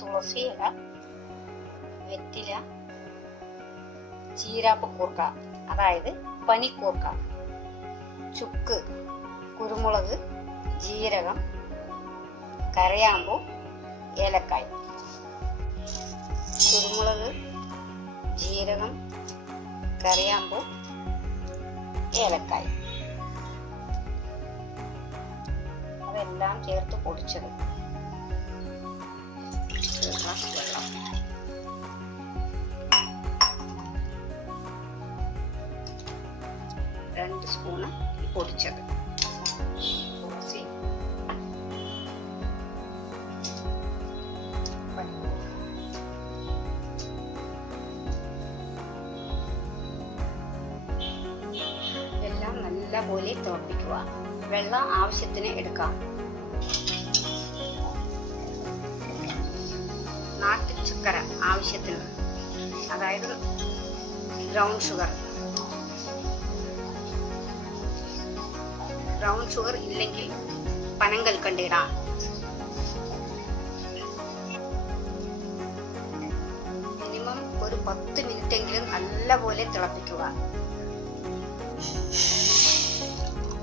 തുളസി ഇല, വെറ്റില, ചീരാപ്പ് കൂർക്ക അതായത് പനിക്കൂർക്ക, ചുക്ക്, കുരുമുളക്, ജീരകം, കരയാമ്പൂ, ഏലക്കായ്. കുരുമുളക്, ജീരകം, കരയാമ്പൂ, ഏലക്കായ് അതെല്ലാം ചേർത്ത് പൊടിച്ചത്. ഒരു ഗ്ലാസ് വെള്ളം, രണ്ട് സ്പൂണ് പൊടിച്ചത്, തുളസി, എല്ലാം നല്ലപോലെ തിളപ്പിക്കുക. വെള്ളം ആവശ്യത്തിന് എടുക്കാം. നാട്ടു ചക്കര ആവശ്യത്തിന്, അതായത് ബ്രൗൺ ഷുഗർ. ബ്രൗൺ ഷുഗർ ഇല്ലെങ്കിൽ പനങ്കൽക്കണ്ട് ഇടാം. മിനിമം ഒരു 10 മിനിറ്റെങ്കിലും നല്ലപോലെ തിളപ്പിക്കുക.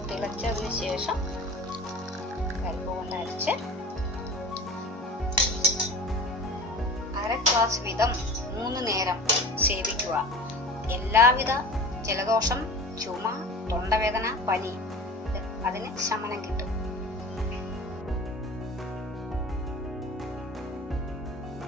തിളച്ചതിന് ശേഷം കല്ലുപ്പ് കൊണ്ട് അരച്ച് 1/2 ഗ്ലാസ് വീതം 3 നേരം സേവിക്കുക. എല്ലാവിധ ജലദോഷം, ചുമ, തൊണ്ടവേദന, പനി അതിന് ശമനം കിട്ടും.